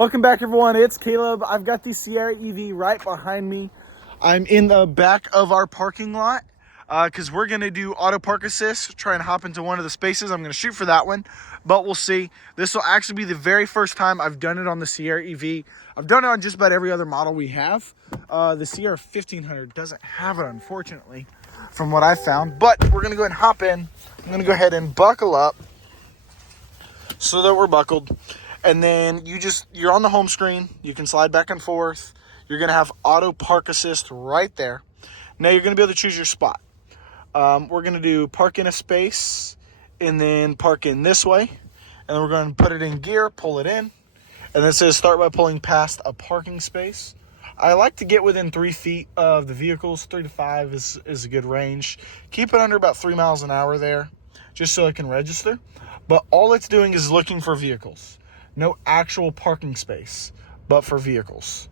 Welcome back, everyone. It's Caleb. I've got the Sierra EV right behind me. I'm in the back of our parking lot because we're going to do auto park assist, try and hop into one of the spaces. I'm going to shoot for that one, but we'll see. This will actually be the very first time I've done it on the Sierra EV. I've done it on just about every other model we have. The Sierra 1500 doesn't have it, unfortunately, from what I found, but we're going to go ahead and hop in. I'm going to go ahead and buckle up so that we're buckled. And then you're on the home screen. You can slide back and forth. You're going to have auto park assist right there. Now you're going to be able to choose your spot. We're going to do park in a space and then park in this way. And then we're going to put it in gear, pull it in. And then it says start by pulling past a parking space. I like to get within 3 feet of the vehicles. 3 to 5 is a good range. Keep it under about 3 miles an hour there, just so it can register. But all it's doing is looking for vehicles. No actual parking space, but for vehicles.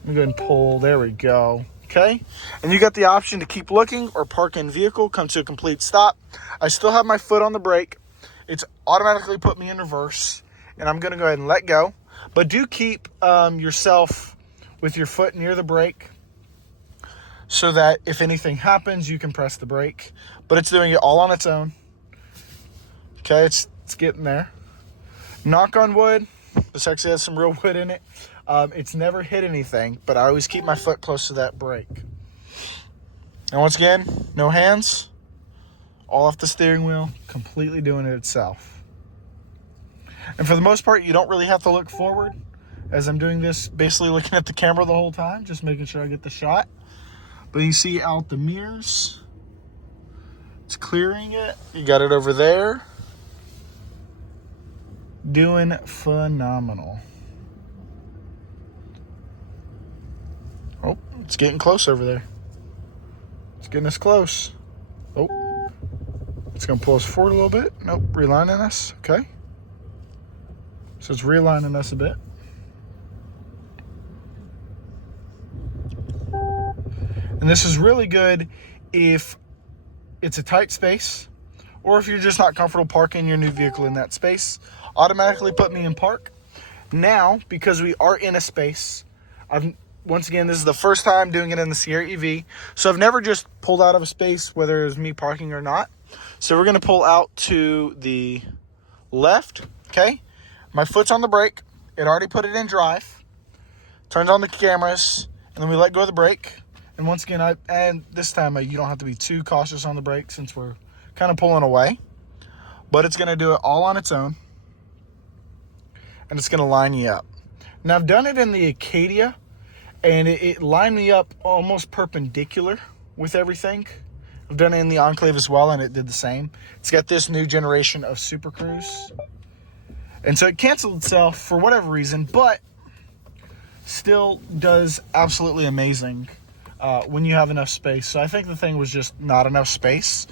Let me go ahead and pull. There we go. Okay. And you got the option to keep looking or park in vehicle, come to a complete stop. I still have my foot on the brake. It's automatically put me in reverse, and I'm going to go ahead and let go. But do keep yourself with your foot near the brake so that if anything happens, you can press the brake. But it's doing it all on its own. Okay, it's getting there. Knock on wood, this actually has some real wood in it. It's never hit anything, but I always keep my foot close to that brake. And once again, no hands, all off the steering wheel, completely doing it itself. And for the most part, you don't really have to look forward. As I'm doing this, basically looking at the camera the whole time, just making sure I get the shot. But you see out the mirrors, it's clearing it. You got it over there. Doing phenomenal. Oh, it's getting close over there. It's getting us close. Oh, it's going to pull us forward a little bit. Nope, realigning us. Okay. So it's realigning us a bit. And this is really good if it's a tight space or if you're just not comfortable parking your new vehicle in that space. Automatically put me in park. Now, because we are in a space, once again, this is the first time doing it in the Sierra EV. So I've never just pulled out of a space, whether it was me parking or not. So we're going to pull out to the left. Okay. My foot's on the brake. It already put it in drive. Turns on the cameras. And then we let go of the brake. And once again, and this time you don't have to be too cautious on the brake since we're kind of pulling away. But it's going to do it all on its own. And it's going to line you up. Now, I've done it in the Acadia, and it lined me up almost perpendicular with everything. I've done it in the Enclave as well, and it did the same. It's got this new generation of Super Cruise. And so it canceled itself for whatever reason, but still does absolutely amazing when you have enough space. So I think the thing was just not enough space.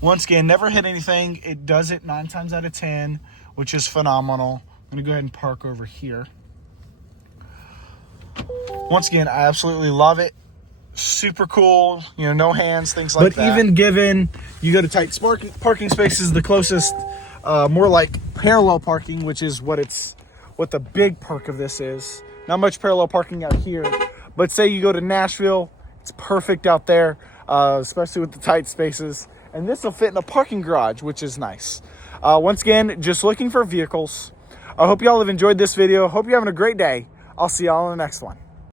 Once again, never hit anything. It does it 9 times out of 10, which is phenomenal. I'm going to go ahead and park over here. Once again, I absolutely love it. Super cool. You know, no hands, things like that. But even given you go to tight parking spaces, the closest, more like parallel parking, which is what the big perk of this is. Not much parallel parking out here. But say you go to Nashville, it's perfect out there, especially with the tight spaces. And this will fit in a parking garage, which is nice. Once again, just looking for vehicles. I hope y'all have enjoyed this video. Hope you're having a great day. I'll see y'all in the next one.